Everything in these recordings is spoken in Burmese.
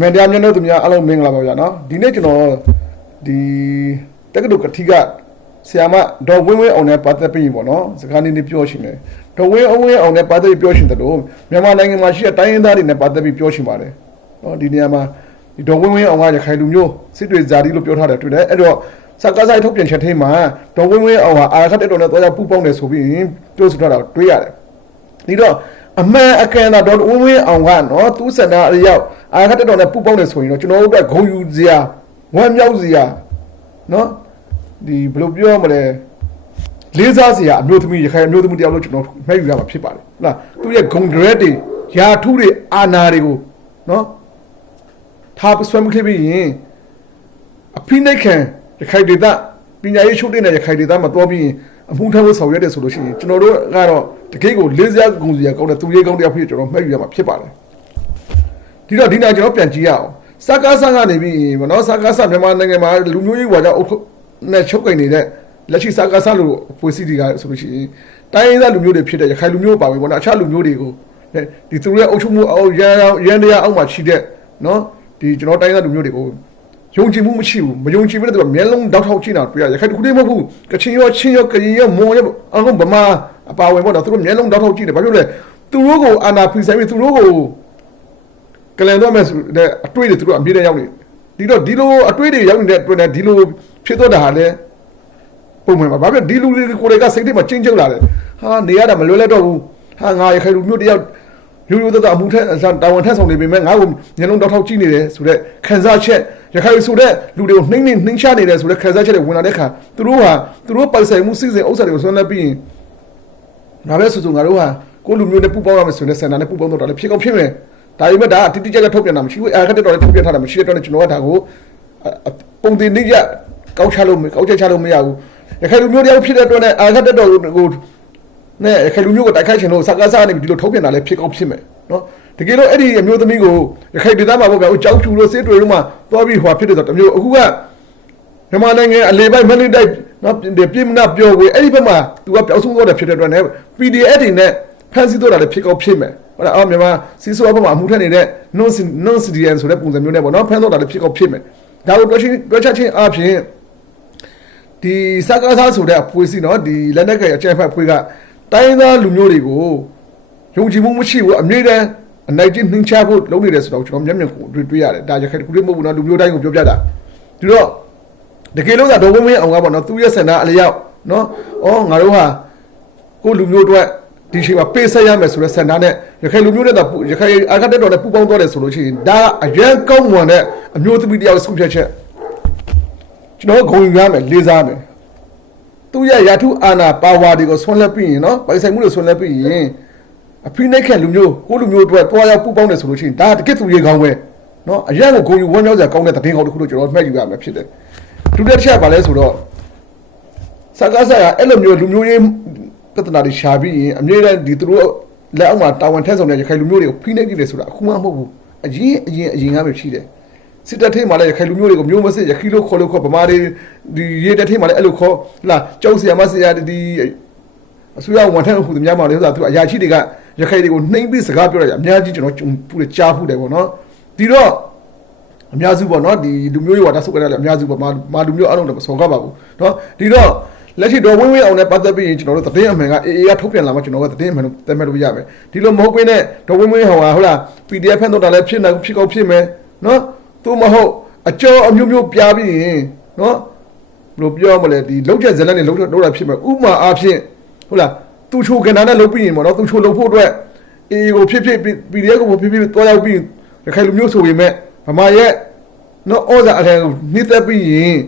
မန်တရားမျက်နှာသူများအားလုံးမင်္ဂလာပါဗျာနော်ဒီနေ့ကျွန်တော်ဒီတက္ကသိုလ်ကတိကဆရာမဒေါ်ဝင်းဝင်းအောင်နဲ့ပတ်သက်ပြီးပေါ့နော်စကားနည်းနည်းပြောရှင်တယ်ဒေါ်ဝင်းအောင်ဝင်းအောင်နဲ့ပတ်သက်ပြီးပြောရှင်တယ်လို့မြန်မာနိုင်ငံမှာရှိတဲ့တိုင်းရင်းသားတွေနဲ့ပတ်သက်ပြီးပြောရှင်ပါတယ်နော်ဒီနေရာမှာဒီဒေါ်ဝင်းဝင်းအောင်ကရခိုင်လူမျိုးစစ်တွေဇာတိလို့ပြောထားတယ်တွေ့တယ်အဲ့တော့စကားဆိုင်ထုတ်ပြန်ချက်ထဲမှာဒေါ်ဝင်းဝင်းအောင်ဟာအာခတ်တဲ့တော်နဲ့တော့ပူပေါင်းတယ်ဆိုပြီးပြောဆိုထားတာတွေ့ရတယ်ဒီတော့ အမှန်အကန်တော့ဒေါ်ဝင်းဝင်းအောင်ကနော်သူ့စန္ဒအရရောက်အာခတ်တဲ့တော်နဲ့ပူပေါင်းတယ်ဆိုရင်တော့ကျွန်တော်တို့ကဂုံယူစရာဝမ်းမြောက်စရာနော်ဒီဘယ်လိုပြောမလဲလေးစားစရာအမျိုးသမီးရခိုင်အမျိုးသမီးတယောက်လို့ကျွန်တော်မှတ်ယူရမှာဖြစ်ပါတယ်ဟုတ်လားသူရဲ့ဂုံဒရက်တွေယာထုတွေအာနာတွေကိုနော်ထားဆွဲမခဲ့ပြီးရင်အဖိနှိတ်ခံရခိုင်ဒေသပညာရေးချုပ်တဲ့ရခိုင်ဒေသမှာတွားပြီးရင် အမှုထမ်းဖို့ဆောင်ရွက်တယ်ဆိုလို့ရှိရင်ကျွန်တော်တို့ကတော့တကယ့်ကိုလေးစားဂုံစရာကောင်းတဲ့သူရေးကောင်းတဲ့အဖွဲ့ကျွန်တော်မှတ်ယူရမှာဖြစ်ပါတယ်ဒီတော့ဒီနေ့ကျွန်တော်ပြန်ကြည့်ရအောင်စကားဆကနေပြီးဗောနော်စကားဆမြန်မာနိုင်ငံမှာလူမျိုးရေးဝါကြအုပ်ချုပ်နဲ့ချုပ်ကင်နေတဲ့လက်ရှိစကားဆလို့ဖွဲ့စည်းတွေကဆိုလို့ရှိရင်တိုင်းရင်းသားလူမျိုးတွေဖြစ်တဲ့ရခိုင်လူမျိုးပါပဲဗောနော်အခြားလူမျိုးတွေကိုဒီသူတို့ရဲ့အုပ်ချုပ်မှုအောက်ရန်ရန်တရားအောက်မှာရှိတဲ့နော်ဒီကျွန်တော်တိုင်းရင်းသားလူမျိုးတွေကို ယုံကြည်မှုမရှိဘူးမယုံကြည်ဘူးတဲ့သူကမျက်လုံးတောက်ထောက်ကြည့်နေတာတွေ့ရရခိုင်တစ်ခုတည်းမဟုတ်ဘူးကချင်ရောချင်းရောကရင်ရောမွန်ရောအကုန်ဗမာအပါဝင်ဗောနော်သူတို့မျက်လုံးတောက်ထောက်ကြည့်တယ်ဘာဖြစ်လဲသူတို့ကိုအာနာဖီဆိုင်ပြီးသူတို့ကိုကလန်တော့မဲ့ဆိုတဲ့အတွေ့တွေသူတို့အမြဲတမ်းရောက်နေဒီတော့ဒီလိုအတွေ့တွေရောက်နေတဲ့အတွက်နဲ့ဒီလိုဖြစ်တော့တာဟာလဲပုံမှန်ပါဘာဖြစ်ဒီလူတွေကိုယ်တွေကစိတ်ထဲမှာကျဉ်းကျုပ်လာတယ်ဟာနေရတာမလွယ်လက်တော့ဘူးဟာငါရခိုင်လူမျိုးတယောက်ရိုးရိုးသားသားအမှုထက်တာဝန်ထက်ဆောင်နေပေမဲ့ငါ့ကိုညလုံးတောက်ထောက်ကြည့်နေတယ်ဆိုတော့ခံစားချက် ရခိုင်ဆိုတဲ့လူတွေကိုနှိမ့်နှိမ့်နှိမ့်ချနေတယ်ဆိုတော့ခံစားချက်တွေဝင်လာတဲ့အခါသူတို့ဟာသူတို့ပိုင်ဆိုင်မှုစိစဉ်ဥစ္စာတွေကိုဆွမ်းလက်ပြီးရင်ငါပဲဆိုဆိုငါတို့ဟာကိုလူမျိုးနဲ့ပူပေါင်းရမယ်ဆိုတဲ့စံနာနဲ့ပူပေါင်းတော့တာလည်းဖြစ်ကောင်းဖြစ်မယ်ဒါပေမဲ့ဒါအတိတိကျကျထုတ်ပြန်တာမရှိဘူးအဲခက်တဲ့တော်လည်းထုတ်ပြန်ထားတာမရှိတဲ့တော့ကျွန်တော်ကဒါကိုပုံတင်နေရကောက်ချလို့ကောက်ချက်ချလို့မရဘူးရခိုင်လူမျိုးတယောက်ဖြစ်တဲ့အတွက်နဲ့အာခက်တဲ့တော်ကို နဲ့ရခိုင်လူမျိုးကိုတိုက်ခိုက်ချင်လို့စကားစားနေပြီးဒီလိုထုတ်ပြန်တာလည်းဖြစ်ကောင်းဖြစ်မယ်နော်တကယ်လို့အဲ့ဒီအမျိုးသမီးကိုရခိုင်ဒေသမှာပေါ့ဗျာကြောက်ဖြူလို့စစ်တွေတို့မှာသွားပြီးဟွာဖြစ်တယ်ဆိုတော့တမျိုးအခုကမြန်မာနိုင်ငံအလေပိုက်မလေးတိုက်နော်ပြည်မနာပြောဝေအဲ့ဒီဘက်မှာသူကပျောက်ဆုံးသွားတယ်ဖြစ်တဲ့အတွက်နဲ့ PDF တွေနဲ့ဖန်ဆီးတော့တာလည်းဖြစ်ကောင်းဖြစ်မယ်ဟုတ်လားအော်မြန်မာစီဆိုအပေါ်မှာအမှုထက်နေတဲ့ non non citizen ဆိုတဲ့ပုံစံမျိုးနဲ့ပေါ့နော်ဖန်တော့တာလည်းဖြစ်ကောင်းဖြစ်မယ်ဒါကိုတွက်ချင်းတွက်ချက်ချင်းအပြင်ဒီစကားစားဆိုတဲ့အဖွဲ့အစည်းနော်ဒီလက်နက်ကရအကြံဖတ်အဖွဲ့က တိုင်းသားလူမျိုးတွေကိုယုံကြည်မှုမရှိဘူးအမြဲတမ်းအနိုင်ကျင့်နှင်းချဖို့လုပ်နေတယ်ဆိုတော့ကျွန်တော်မျက်မြင်ကိုတွေ့တွေ့ရတယ်ဒါရခိုင်ခုလေးမဟုတ်ဘူးနော်လူမျိုးတိုင်းကိုပြောပြတာဒီတော့တကယ်လို့သာဒေါ်ဝင်းဝင်းအောင်ကပေါ့နော်သူရဲ့စင်တာအလျောက်နော်ဩငါတို့ဟာကိုလူမျိုးတို့ဒီချိန်မှာပေးဆက်ရမယ်ဆိုတဲ့စံနာနဲ့ရခိုင်လူမျိုးနဲ့တော့ရခိုင်အာခတ်တက်တော်နဲ့ပူပေါင်းသွားတယ်ဆိုလို့ရှိရင်ဒါအရန်ကောင်းမွန်တဲ့အမျိုးသမီးတယောက်ဆုံးဖြတ်ချက်ကျွန်တော်ဂုဏ်ယူရမယ်လေးစားမယ် သူရရာထုအာနာပါဝါတွေကိုဆွမ်းလက်ပြီးရင်နော်ပိုင်ဆိုင်မှုတွေဆွမ်းလက်ပြီးရင်အဖိနှိတ်ခက်လူမျိုးကိုလူမျိုးတို့တွားရောက်ပူပေါင်းတယ်ဆိုလို့ရှိရင်ဒါတကယ့်သူရေကောင်းပဲနော်အရန်ကိုဂုဏ်ယူဝမ်းမြောက်စရာကောင်းတဲ့တည်င်းကောင်းတစ်ခုလို့ကျွန်တော်မှတ်ယူရမယ်ဖြစ်တယ်ဒုတိယတစ်ချက်ပါလဲဆိုတော့စကားဆရာအဲ့လိုမျိုးလူမျိုးရေးပြဿနာတွေရှာပြီးရင်အမြဲတမ်းဒီသူတို့လက်အောက်မှာတာဝန်ထမ်းဆောင်တဲ့ရခိုင်လူမျိုးတွေကိုဖိနှိပ်ကြည့်တယ်ဆိုတာအခုမှမဟုတ်ဘူးအရင်အရင်အရင်ကပဲရှိတယ် စစ်တပ်ထဲမှာလည်းရခိုင်လူမျိုးတွေကိုမျိုးမစစ်ရခိလို့ခေါ်လို့ခေါ်ဗမာတွေဒီရေတပ်ထဲမှာလည်းအဲ့လိုခေါ်လာကျောက်ဆရာမဆရာဒီအစိုးရဝန်ထမ်းဟူသူများမှာလည်းဆိုတာသူအရာရှိတွေကရခိုင်တွေကိုနှိမ့်ပြီးစကားပြောရတာအများကြီးကျွန်တော်ပူတယ်ကြားဖူးတယ်ပေါ့နော်ဒီတော့အများစုပေါ့နော်ဒီလူမျိုးတွေဝါဒဆုပ်ကြတယ်အများစုပေါ့မာလူမျိုးအလုံးတော့မစော်ကားပါဘူးနော်ဒီတော့လက်ရှိတော့ဝင်းဝင်းအောင်နဲ့ပတ်သက်ပြီးရင်ကျွန်တော်တို့သတင်းအမှန်ကအေအေကထုတ်ပြန်လာမှကျွန်တော်ကသတင်းအမှန်တက်မဲ့လို့ရမယ်ဒီလိုမဟုတ်ဘဲနဲ့တော့ဝင်းဝင်းဟောဟာဟုတ်လား PDF ဖန်တော့တာလည်းဖြစ်နိုင်ဖြစ်ကောက်ဖြစ်မယ်နော် သူမဟုတ်အကျော်အမျိုးမျိုးပြပြီးရင်နော်ဘယ်လိုပြောမလဲဒီလောက်ချက်ဇလက်နဲ့လောက်လောက်တာဖြစ်မယ်ဥမာအားဖြင့်ဟုတ်လားသူချိုကဏ္ဍနဲ့လုပ်ပြီးရင်ပေါ့နော်သူချိုလုပ်ဖို့အတွက်အေအေကိုဖြစ်ဖြစ် PDF ကိုဖြစ်ဖြစ်တွားရောက်ပြီးရခိုင်လူမျိုးဆိုပေမဲ့ဗမာရဲ့နော်ဩဇာအထက်ကိုနှိမ့်သက်ပြီးရင်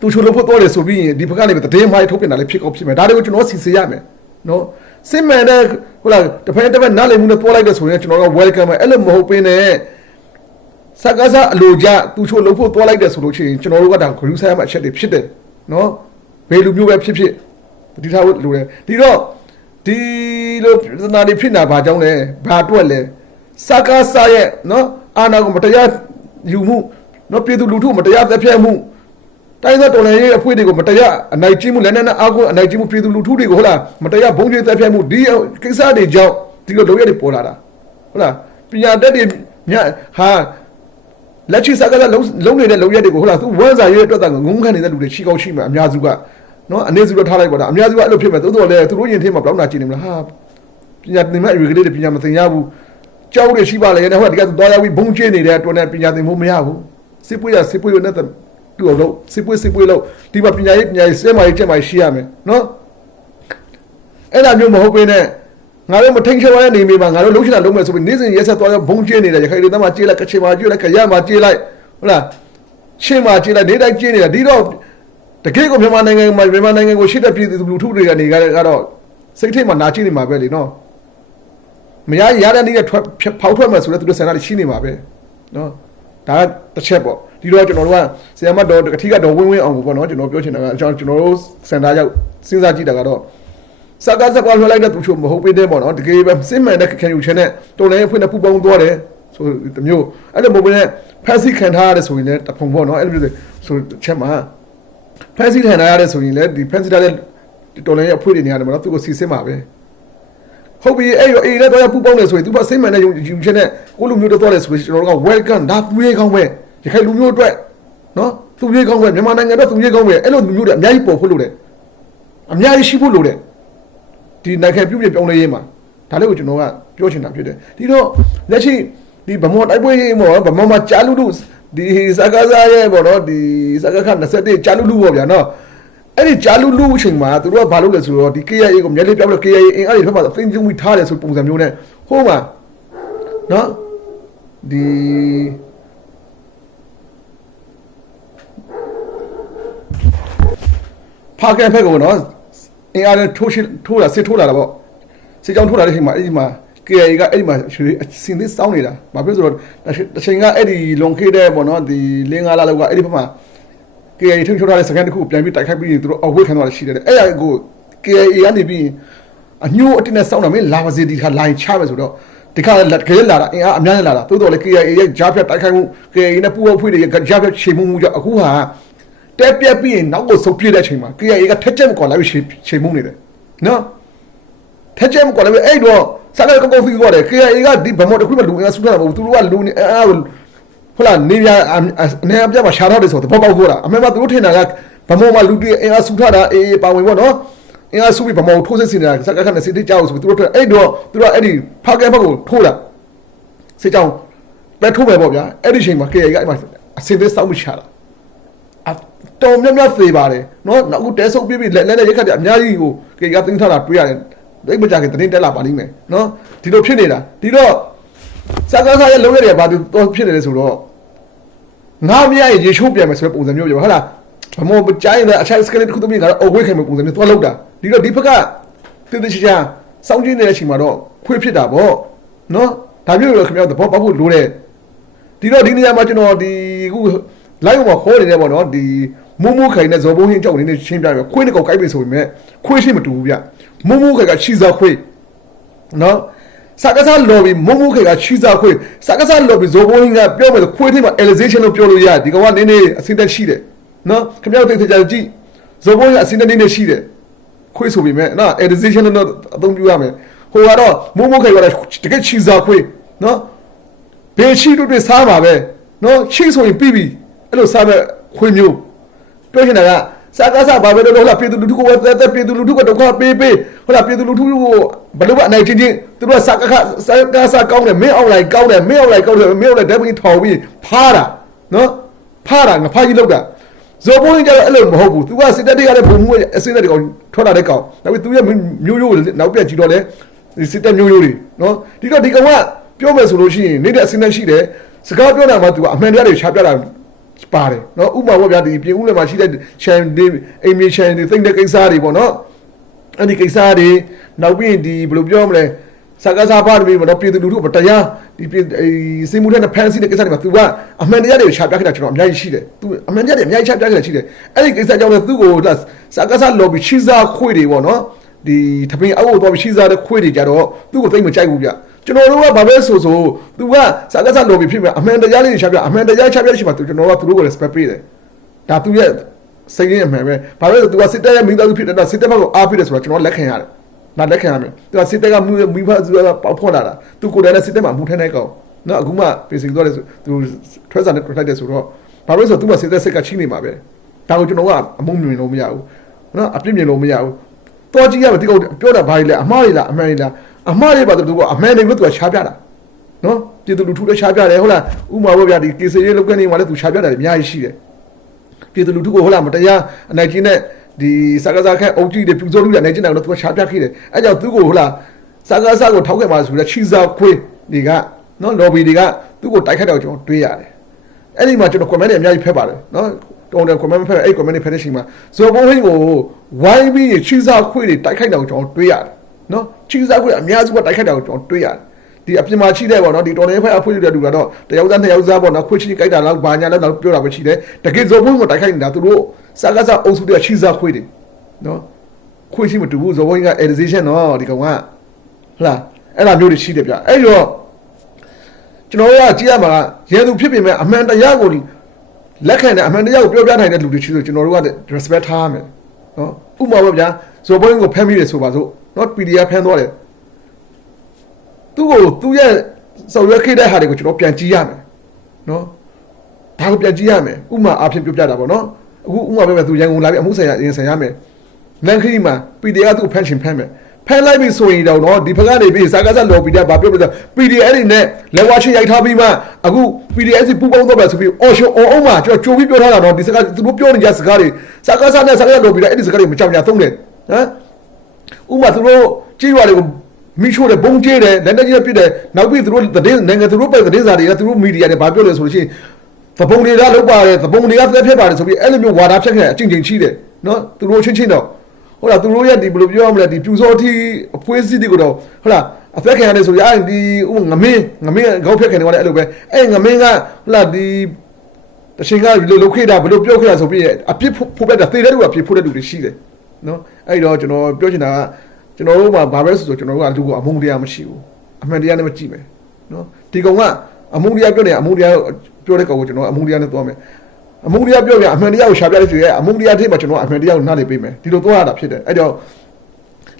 သူချိုလို့ဖို့တော့လေဆိုပြီးရင်ဒီဘက်ကနေပဲတည်င်းမိုင်းထုတ်ပြန်တာလည်းဖြစ်ကောင်းဖြစ်မယ်ဒါတွေကိုကျွန်တော်စီစီရမယ်နော်စစ်မှန်တဲ့ဟုတ်လားတစ်ဖက်တစ်ဖက်နားလည်မှုနဲ့တွားလိုက်တဲ့ဆိုရင်ကျွန်တော်က welcome ပဲအဲ့လိုမဟုတ်ပင်းနဲ့ စကားစားအလိုကြသူချိုလို့ဖို့တွားလိုက်တဲ့ဆိုလို့ရှိရင်ကျွန်တော်တို့ကဒါ group ဆိုင်မှာအချက်တွေဖြစ်တယ်နော်ဘယ်လူမျိုးပဲဖြစ်ဖြစ်ဒီထားလို့လိုတယ်ဒီတော့ဒီလိုပြဿနာတွေဖြစ်နေတာဘာကြောင့်လဲဘာအတွက်လဲစကားစားရဲ့နော်အာနာကိုမတရားယူမှုနော်ပြည်သူလူထုမတရားသက်ဖြတ်မှုတိုင်းသားတော်လှန်ရေးအဖွဲ့တွေကိုမတရားအနိုင်ကျင့်မှုလက်နက်နဲ့အားကိုးအနိုင်ကျင့်မှုပြည်သူလူထုတွေကိုဟုတ်လားမတရားဘုံကျဲသက်ဖြတ်မှုဒီကိစ္စတွေကြောင့်ဒီလိုလုပ်ရတွေပေါ်လာတာဟုတ်လားပညာတတ်တွေညဟာ လက်ရှိစကားလုံးလုံးနေတဲ့လုံရက်တွေကိုဟုတ်လားသူဝမ်းစာရဲ့အတွက်တာငုံခံနေတဲ့လူတွေရှိကောင်းရှိမှာအများစုကနော်အနေစုတော့ထားလိုက်ပါတော့အများစုကအဲ့လိုဖြစ်မဲ့သို့တော်လည်းသူတို့ရင်ထဲမှာဘလောက်နာကြည့်နေမလားဟာပညာသင်မဲ့အရွယ်ကလေးတွေပညာမသင်ရဘူးကြောက်တွေရှိပါလေတဲ့ဟိုကဒီကသူသွားရောက်ပြီးဘုံကျင်းနေတဲ့အတွက်နဲ့ပညာသင်ဖို့မရဘူးစစ်ပွေးရစစ်ပွေးရနဲ့တူအောင်လို့စစ်ပွေးစစ်ပွေးလို့ဒီမှာပညာရေးပညာရေးစဲမာရေးကျက်မာရေးရှိရမယ်နော်အဲ့ဒါမျိုးမဟုတ်ဘဲနဲ့ ငါတို့မထိန်ချောရနေမိမှာငါတို့လုံးချင်တာလုံးမယ်ဆိုပြီးနေ့စဉ်ရက်ဆက်သွားရောက်ဘုံကျင်းနေတယ်ရခိုင်ဒေသမှာကြေးလိုက်ကချင်မှာကျွေးလိုက်ကရမှာကြေးလိုက်ဟုတ်လားရှင်းမှာကြေးလိုက်နေတိုင်းကြေးနေတာဒီတော့တကယ်ကိုမြန်မာနိုင်ငံမှာမြန်မာနိုင်ငံကိုရှစ်တဲ့ပြည်သူလူထုတွေကနေကြတဲ့ကတော့စိတ်ထိတ်မှာနာချိနေမှာပဲလေနော်မရရတဲ့နေ့နဲ့ထွက်ဖောက်ထွက်မယ်ဆိုတော့သူတို့ဆန္ဒတွေရှိနေမှာပဲနော်ဒါကတစ်ချက်ပေါ့ဒီတော့ကျွန်တော်တို့ကဆီယမတ်တော်အထီးကတော့ဝင်းဝင်းအောင်ကိုပေါ့နော်ကျွန်တော်ပြောချင်တာကအကြောင်းကျွန်တော်တို့စင်တာရောက်စဉ်းစားကြည့်တာကတော့ စကားစကားလွှဲလိုက်တဲ့သူချို့မဟုတ်ပေတဲ့ပေါ့နော်တကယ်ပဲစစ်မှန်တဲ့ခံယူခြင်းနဲ့တော်လည်းဖွင့်တဲ့ပူပေါင်းသွားတယ်ဆိုတမျိုးအဲ့လိုမဟုတ်ဘဲနဲ့ဖက်စီခံထားရတယ်ဆိုရင်လည်းတဖုံပေါ့နော်အဲ့လိုမျိုးဆိုချက်မှာဖက်စီခံထားရတယ်ဆိုရင်လည်းဒီဖက်စီထားတဲ့တော်လည်းအဖွင့်နေရတယ်ပေါ့နော်သူကိုစီစစ်မှာပဲဟုတ်ပြီအဲ့ရောအေးလည်းတော့ပူပေါင်းတယ်ဆိုရင်သူကစိတ်မှန်တဲ့ယူခြင်းနဲ့ကိုလူမျိုးတော့သွားတယ်ဆိုရင်ကျွန်တော်တို့က welcome ဒါသူရေးကောင်းပဲဒီခိုင်လူမျိုးအတွက်နော်သူရေးကောင်းပဲမြန်မာနိုင်ငံတော့သူရေးကောင်းပဲအဲ့လိုလူမျိုးတွေအများကြီးပေါ်ဖို့လို့တယ်အများကြီးရှိဖို့လို့တယ် ဒီနိုင်ငံပြုပြင်ပြောင်းလဲရေးမှာဒါလေးကိုကျွန်တော်ကပြောချင်တာဖြစ်တယ်ဒီတော့လက်ရှိဒီဗမော်တိုက်ပွဲရေးမော်ဗမော်မှာကြာလူလူဒီစကားစားရဲ့ပေါ့နော်ဒီစကားခ21ကြာလူလူပေါ့ဗျာနော်အဲ့ဒီကြာလူလူအချိန်မှာသူတို့ကဘာလုပ်လဲဆိုတော့ဒီ KIA ကိုမျက်လေးပြောက်လို့ KIA အင်အားတွေဖက်မှာဖိန်းကျုံပြီးထားတယ်ဆိုပုံစံမျိုးနဲ့ဟိုးမှာနော်ဒီဖာကန်ဖက်ကနော် အင်အားနဲ့ထိုးရှိထိုးတာစစ်ထိုးလာတာပေါ့စစ်ကြောင်းထိုးလာတဲ့အချိန်မှာအဲ့ဒီမှာ KIA ကအဲ့ဒီမှာရွှေအစင်သေးစောင်းနေတာဘာဖြစ်လို့ဆိုတော့တစ်ချိန်ကအဲ့ဒီလွန်ခေတဲ့ပေါ့နော်ဒီလင်းကားလာလောက်ကအဲ့ဒီဘက်မှာ KIA ထိန်းချုပ်ထားတဲ့စကန်တစ်ခုပြန်ပြီးတိုက်ခိုက်ပြီးသူတို့အဝိတ်ခံသွားတာရှိတယ်အဲ့ဒါကို KIA ကနေပြီးအညိုးအတင်းနဲ့စောင်းတာမင်းလာပါစေဒီခါလိုင်းချမယ်ဆိုတော့ဒီခါလက်ခဲလာတာအင်အားအများနဲ့လာတာတိုးတော်လေ KIA ရဲ့ဂျားဖြတ်တိုက်ခိုက်မှု KIA နဲ့ပူပေါင်းဖွေးတွေရဲ့ဂျားဖြတ်ချိန်မှုမှုကြောင့်အခုဟာ တဲပြက်ပြီးရင်နောက်ကိုဆုပ်ပြည့်တဲ့အချိန်မှာ KIA ကထက်ချက်မကွာလာပြီးချိန်မှုနေတယ်နော်ထက်ချက်မကွာလည်းအဲ့တော့စကားကောက်ကောက်ဖီကောတယ် KIA ကဒီဗမော်တခုမှလူငယ်ဆူထားတာမဟုတ်ဘူးသူတို့ကလူနေအားဟုတ်လားနေပြအနေအပြမှာရှာထားတယ်ဆိုတော့ဘောကောက်ခိုးတာအမေကသူတို့ထင်တာကဗမော်မှာလူတွေအင်အားဆူထားတာအေးပါဝင်ပေါ့နော်အင်အားဆူပြီးဗမော်ထိုးစစ်စင်နေတာစကားခနဲ့စစ်တေးကြောက်ဆိုပြီးသူတို့အဲ့တော့သူတို့ကအဲ့ဒီဖားကဲဘက်ကိုထိုးတာစစ်ကြောင်းပဲထိုးမယ်ပေါ့ဗျာအဲ့ဒီချိန်မှာ KIA ကအဲ့မှာအစင်သေးစောက်မှုရှာတာ အတော်များများသေပါတယ်နော်နောက်အခုတဲဆုပ်ပြပြီးလက်လက်နဲ့ရက်ခတ်တယ်အများကြီးကို KIA ကတင်းထားတာတွေ့ရတယ်ဒိတ်မကြခင်တင်းတက်လာပါလိမ့်မယ်နော်ဒီလိုဖြစ်နေတာဒီတော့စကားစားရဲ့လုံးရတဲ့ဘာလို့တော့ဖြစ်နေလဲဆိုတော့ငါမရရဲ့ရေချိုးပြန်မယ်ဆိုတဲ့ပုံစံမျိုးပြပါဟုတ်လားဘမောကြိုင်းတဲ့အချိုင်စကလေးတစ်ခုသမီးကတော့အဝိတ်ခိုင်မဲ့ပုံစံမျိုးသွားလောက်တာဒီတော့ဒီဘက်ကတည်တည်ချာချာစောင်းကျင်းနေတဲ့အချိန်မှာတော့ခွေးဖြစ်တာပေါ့နော်ဒါမျိုးတော့ခင်ဗျားသဘောပေါက်ဖို့လိုတယ်ဒီတော့ဒီနေရာမှာကျွန်တော်ဒီအခု live မှာခေါ်နေတယ်ပေါ့နော်ဒီမုံမိုးခိုင်နဲ့ဇော်ဘုံဟင်းကြောက်နေနေရှင်းပြပြခွေးတစ်ကောင်ကိုက်ပြီဆိုပေမဲ့ခွေးရှိမတူဘူးဗျမုံမိုးခိုင်ကချီစားခွေးနော်စကားစားလော်ဘီမုံမိုးခိုင်ကချီစားခွေးစကားစားလော်ဘီဇော်ဘုံဟင်းကပြောမယ်ဆိုခွေးထိမှာ elevation လို့ပြောလို့ရတယ်ဒီကောင်ကနည်းနည်းအစင်းတက်ရှိတယ်နော်ခင်ဗျားတို့သိကြကြည့်ဇော်ဘုံဟင်းကအစင်းတက်နည်းနည်းရှိတယ်ခွေးဆိုပေမဲ့နော် elevation လို့အသုံးပြုရမယ်ဟိုကတော့မုံမိုးခိုင်ကတော့တကယ်ချီစားခွေးနော်ဘယ်ချီတို့တွေစားပါပဲနော်ချီဆိုရင်ပြီးပြီ အဲ့လိုစားမဲ့ခွေးမျိုးပြောချင်တာကစကားစားဘာပဲလို့ဟုတ်လားပြည်သူလူထုကိုဝသက်သက်ပြည်သူလူထုကဒုက္ခပေးပေးဟုတ်လားပြည်သူလူထုကိုဘလို့အနိုင်ချင်းချင်းသူတို့ကစကားစကားစားကောင်းတယ်မင်းအွန်လိုင်းကောင်းတယ်မင်းအွန်လိုင်းကောင်းတယ်မင်းအွန်လိုင်းဓာတ်ပုံထော်ပြီးဖားတာနော်ဖားတာငါဖားကြီးလောက်တာဇော်ဘုန်းကြီးကျတော့အဲ့လိုမဟုတ်ဘူးသူကစစ်တပ်တွေကလည်းဘုံမှုအစင်းတဲ့ကောင်ထွက်လာတဲ့ကောင်နောက်ပြီးသူရဲ့မျိုးရိုးနောက်ပြန်ကြည့်တော့လေစစ်တပ်မျိုးရိုးတွေနော်ဒီတော့ဒီကောင်ကပြောမယ်ဆိုလို့ရှိရင်နေတဲ့အစင်းနဲ့ရှိတယ်စကားပြောတာမှသူကအမှန်တရားတွေချပြတာ ပါတယ်နော်ဥပမာပေါ့ဗျာဒီပြင်ဦးလယ်မှာရှိတဲ့ chain တွေအိမ်မြေ chain တွေသိတဲ့ကိစ္စတွေပေါ့နော်အဲ့ဒီကိစ္စတွေနောက်ပြီးဒီဘယ်လိုပြောမလဲစကားစားပါတမီမတော့ပြည်သူလူထုမတရားဒီပြည်စိမှုတဲ့ဖန်စီတဲ့ကိစ္စတွေမှာသူကအမှန်တရားတွေကိုရှာပြခဲ့တာကျွန်တော်အများကြီးရှိတယ်သူအမှန်တရားတွေအများကြီးရှာပြခဲ့တာရှိတယ်အဲ့ဒီကိစ္စကြောင့်လည်းသူ့ကိုစကားစား lobby ချီစားခွေတွေပေါ့နော်ဒီထပင်းအုပ်တော့ချီစားတဲ့ခွေတွေကြတော့သူ့ကိုသိမ့်မကြိုက်ဘူးဗျ ကျွန်တော်တို့ကဘာပဲဆိုဆိုသူကစကားစလော်ဘီဖြစ်မှာအမှန်တရားလေးရှာပြအမှန်တရားရှာပြရှိမှာသူကျွန်တော်ကသူတို့ကို respect ပေးတယ်ဒါသူရဲ့စိတ်ရင်းအမှန်ပဲဘာပဲဆိုသူကစစ်တပ်ရဲ့မိသားစုဖြစ်တဲ့တော့စစ်တပ်ဘက်ကိုအားပေးတယ်ဆိုတော့ကျွန်တော်လက်ခံရတယ်ဒါလက်ခံရမယ်သူကစစ်တပ်ကမိမိဘစုကပေါက်ဖွင့်လာတာသူကိုယ်တိုင်လည်းစစ်တပ်မှာမူထမ်းတဲ့ကောင်နော်အခုမှပြင်ဆင်သွားတယ်ဆိုသူထွက်စာနဲ့ထွက်လိုက်တယ်ဆိုတော့ဘာလို့ဆိုတော့သူ့မှာစေသက်စိတ်ကချိနေမှာပဲဒါကိုကျွန်တော်ကအမုံမြင်လို့မရဘူးနော်အပြစ်မြင်လို့မရဘူးတော်ကြည့်ရမယ်ဒီကောင်ပြောတာဘာကြီးလဲအမှားကြီးလားအမှန်ကြီးလား အမှားတွေပါတော့သူကအမှန်တွေလို့သူကရှားပြတာနော်ပြည်သူလူထုလည်းရှားပြတယ်ဟုတ်လားဥမာဘောဗျာဒီကေစီရေးလုပ်ကနေမှလည်းသူရှားပြတာအများကြီးရှိတယ်ပြည်သူလူထုကိုဟုတ်လားမတရားအနိုင်ကျင့်တဲ့ဒီစကားစားခက်အုပ်ကြီးတွေပြူစောလူတွေအနိုင်ကျင့်တယ်တော့သူကရှားပြခဲ့တယ်အဲကြောင့်သူ့ကိုဟုတ်လားစကားစားကိုထောက်ခဲ့ပါဆိုတော့ချီစာခွေးတွေကနော် lobby တွေကသူ့ကိုတိုက်ခတ်တော့ကျွန်တော်တွေးရတယ်အဲ့ဒီမှာကျွန်တော် comment တွေအများကြီးဖက်ပါတယ်နော်တော်တယ် comment ဖက်အဲ့ comment တွေဖက်တဲ့ချိန်မှာဇော်ဘုံဟင်းကိုဝိုင်းပြီးချီစာခွေးတွေတိုက်ခိုက်တော့ကျွန်တော်တွေးရတယ် နော်ချီစာခွေးအများစုကတိုက်ခိုက်တော့ကျွန်တော်တွေးရတယ်ဒီအပြင်မှာရှိတဲ့ပေါ့နော်ဒီတော်လေးဖက်အဖွေးတွေတူတာတော့တယောက်သားနှစ်ယောက်သားပေါ့နော်ခွေးချင်းကြိုက်တာလောက်ဘာညာလောက်ပြောတာပဲရှိတယ်တကယ်ဇော်ဘုံကိုတိုက်ခိုက်နေတာသူတို့စကားစားအုပ်စုတွေကချီစာခွေးတွေနော်ခွေးရှိမတူဘူးဇော်ဘုံက edization နော်ဒီကောင်ကဟုတ်လားအဲ့လိုမျိုးတွေရှိတယ်ဗျအဲ့တော့ကျွန်တော်တို့ကကြည့်ရမှာကရဲသူဖြစ်ပြင်မဲ့အမှန်တရားကိုလက်ခံတဲ့အမှန်တရားကိုပြောပြနိုင်တဲ့လူတွေရှိဆိုကျွန်တော်တို့က respect ထားရမယ်နော်ဥပမာပေါ့ဗျာဇော်ဘုံကိုဖမ်းမိတယ်ဆိုပါစို့ နော် PDF ဖမ်းသွားတယ်သူ့ကိုသူ့ရဲ့ဆောင်ရွက်ခဲ့တဲ့ဟာတွေကိုကျွန်တော်ပြန်ကြည့်ရမယ်နော်ဒါကိုပြန်ကြည့်ရမယ်ဥပမာအဖြစ်ပြောပြတာပေါ့နော်အခုဥပမာပြောပြသူရန်ကုန်လာပြီးအမှုဆိုင်ရာအရင်ဆိုင်ရမယ်လန်ခရီမှာ PDF သူ့ကိုဖမ်းချင်ဖမ်းမယ်ဖမ်းလိုက်ပြီဆိုရင်တော့နော်ဒီဖက်ကနေပြီးစာကားစားလော်ပီတာဘာပြောပြလဲ PDF တွေနဲ့လက်ဝါချင်းရိုက်ထားပြီးမှအခု PDF ပူပေါင်းတော့ပဲဆိုပြီးအော်ရှောအော်အောင်မှာကျွန်တော်ကြိုပြီးပြောထားတာနော်ဒီစကားသူတို့ပြောနေကြစကားတွေစာကားစားနဲ့စာကားလော်ပီတာအဲ့ဒီစကားတွေမကြောက်ကြသုံးတယ်ဟမ် ဥပမာသူတို့ကြည့်ရတယ်ကိုမိရှို့တယ်ဘုံကျဲတယ်လက်တကြီးပြစ်တယ်နောက်ပြီးသူတို့သတင်းနိုင်ငံသူတို့ပဲသတင်းစာတွေကသူတို့မီဒီယာတွေဘာပြောလဲဆိုလို့ရှိရင်သဘုံတွေကလောက်ပါတယ်သဘုံတွေကသက်ဖြစ်ပါတယ်ဆိုပြီးအဲ့လိုမျိုးဝါဒဖြတ်ခဲ့အချင်းချင်းရှိတယ်နော်သူတို့ချင်းချင်းတော့ဟုတ်လားသူတို့ရဲ့ဒီဘယ်လိုပြောရမလဲဒီပြူစောတိအဖွေးစည်းတွေကိုတော့ဟုတ်လားအသက်ခံရတယ်ဆိုရင်အဲဒီဥငမင်းငမင်းကောက်ဖြတ်ခံနေတယ်အဲ့လိုပဲအဲ့ငမင်းကဟုတ်လားဒီတရှင်ကဘယ်လိုလုပ်ခဲ့တာဘယ်လိုပြောခဲ့တာဆိုပြီးအပြစ်ဖို့ပြတာသေတဲ့လူကအပြစ်ဖို့တဲ့လူတွေရှိတယ်နော် အဲ့တော့ကျွန်တော်ပြောချင်တာကကျွန်တော်တို့မှာဘာပဲဆိုဆိုကျွန်တော်တို့ကလူကိုအမုန်းတရားမရှိဘူးအမှန်တရားနဲ့မကြည့်မယ်နော်ဒီကောင်ကအမုန်းတရားပြောနေအမုန်းတရားပြောတဲ့ကောင်ကိုကျွန်တော်အမုန်းတရားနဲ့သွားမယ်အမုန်းတရားပြောပြအမှန်တရားကိုရှာပြလိုက်ဆိုရင်အမုန်းတရားထိပ်မှာကျွန်တော်အမှန်တရားကိုနားလေပေးမယ်ဒီလိုသွားရတာဖြစ်တယ်အဲ့တော့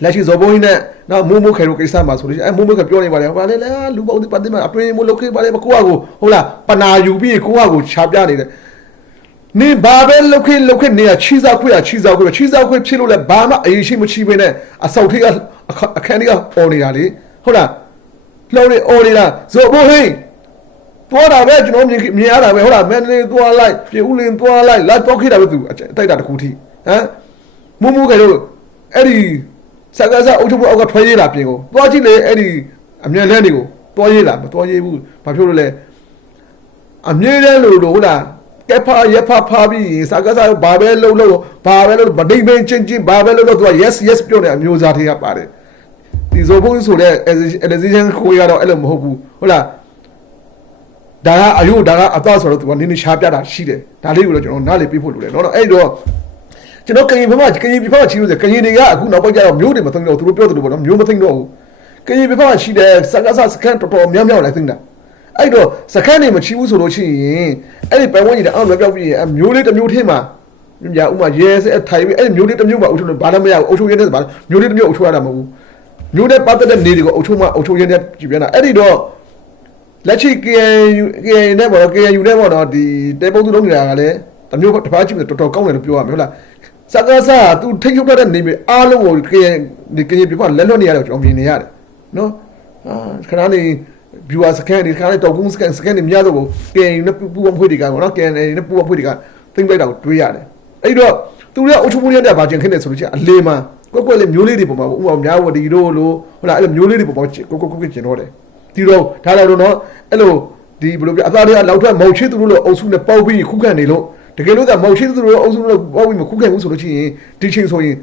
လက်ရှိဇော်ဘုံကြီးနဲ့နော်မိုးမိုးခဲတို့ကိစ္စမှာဆိုလို့ရှိရင်အဲမိုးမိုးခဲပြောနေပါတယ်ဘာလဲလဲလူပေါင်းဒီပတ်သက်မှာအတွင်းမိုးလုတ်ခဲ့ပါလေကိုကကိုဟုတ်လားပနာယူပြီးကိုကကိုရှာပြနေတယ် နေဘာပဲလုတ်ခဲ့လုတ်ခဲ့နေရချီစားခွေးရချီစားခွေးချီစားခွေးဖြစ်လို့လဲဘာမှအရေးရှိမရှိဘဲနဲ့အဆောက်ထိပ်ကအခန်းကြီးကပေါ်နေတာလေဟုတ်လားလှော်နေအော်နေတာဇော်ဘုံဟင်းသွားတာပဲကျွန်တော်မြင်မြင်ရတာပဲဟုတ်လားမန်လေးသွားလိုက်ပြေဦးလင်းသွားလိုက်လာတော့ခဲ့တာပဲသူအတိုက်တာတစ်ခုထိဟမ်မူမူကလေးအဲ့ဒီစကားစားအုပ်ချုပ်ဖို့အောက်ကထွက်ရေးလာပြင်ကိုသွားကြည့်လေအဲ့ဒီအမြဲလန်းတွေကိုသွားရေးလာမသွားရေးဘူးဘာဖြစ်လို့လဲအမြဲတမ်းလို့လို့ဟုတ်လား ကက်ဖာရက်ဖာဖာပြီးစကားစားဘာပဲလုပ်လို့ဘာပဲလုပ်ဗဒိမင်းချင်းချင်းဘာပဲလုပ်လို့သူက yes yes ပြောနေအမျိုးသားတွေကပါတယ်ဒီဇိုဘုန်းဆိုတဲ့ education ကိုရတော့အဲ့လိုမဟုတ်ဘူးဟုတ်လားဒါကအယုဒါကအတော့ဆိုတော့သူကနင်းနေရှားပြတာရှိတယ်ဒါလေးကိုတော့ကျွန်တော်နားလေပြဖို့လိုတယ်เนาะအဲ့တော့ကျွန်တော်ကရင်ဘက်မှာကရင်ပြဖက်မှာချီလို့ဆိုကရင်တွေကအခုနောက်ပိုင်းကျတော့မျိုးတွေမသိတော့သူတို့ပြောတယ်လို့ပေါ့နော်မျိုးမသိတော့ဘူးကရင်ပြဖက်မှာရှိတဲ့စကားစစကန်တော်တော်များများလိုက်သိတာ အဲ့တော့စကန်နေမချီဘူးဆိုလို့ရှိရင်အဲ့ဒီပန်ဝန်းကျင်တဲ့အောက်လွယ်ပြောက်ပြီးရင်မျိုးလေးတစ်မျိုးထင်းမှာမြာဥမာရဲစဲထိုင်ပြီးအဲ့မျိုးလေးတစ်မျိုးမှာအုပ်ချုပ်လို့ဘာလည်းမရဘူးအုပ်ချုပ်ရတဲ့ဘာမျိုးလေးတစ်မျိုးအုပ်ချုပ်ရတာမဟုတ်ဘူးမျိုးနဲ့ပတ်သက်တဲ့နေတွေကိုအုပ်ချုပ်မှအုပ်ချုပ်ရတဲ့ကြည့်ပြန်တာအဲ့ဒီတော့လက်ရှိ KNU KNU နဲ့ပေါ့နော် KNU နဲ့ပေါ့နော်ဒီတဲပုံသူလုံးနေတာကလည်းတမျိုးတစ်ပါးကြည့်မယ်တော်တော်ကောင်းတယ်လို့ပြောရမယ်ဟုတ်လားစကားစားသူထိတ်ချုပ်တဲ့နေမြေအားလုံးကို KN ဒီ KN ပြပလက်လွတ်နေရတယ်ကျွန်တော်မြင်နေရတယ်နော်အာခဏနေ viewer scan ဒီခါလေးတော့ကုန်း scan scan တွေများတော့ကို KN နဲ့ပူပူဖွဲ့တွေကပေါ့နော် KN နဲ့ပူပူဖွဲ့တွေကသိမ့်လိုက်တာကိုတွေးရတယ်အဲ့တော့သူတို့ကအုပ်ချုပ်မှုရတဲ့ဗာကျင်ခင်းနေဆိုလို့ရှိရင်အလေမှာကွက်ကွက်လေးမျိုးလေးတွေပုံမှာဥပမာများဝတီတို့လို့ဟုတ်လားအဲ့လိုမျိုးလေးတွေပုံမှာကွက်ကွက်ကွက်ကျင်တော့တယ်ဒီတော့ဒါလည်းတော့နော်အဲ့လိုဒီဘယ်လိုပြအသားတွေကလောက်ထွက်မောင်ချစ်သူတို့လို့အုပ်စုနဲ့ပေါက်ပြီးခုခံနေလို့တကယ်လို့ကမောင်ချစ်သူတို့အုပ်စုနဲ့ပေါက်ပြီးမခုခံဘူးဆိုလို့ရှိရင်ဒီချိန်ဆိုရင်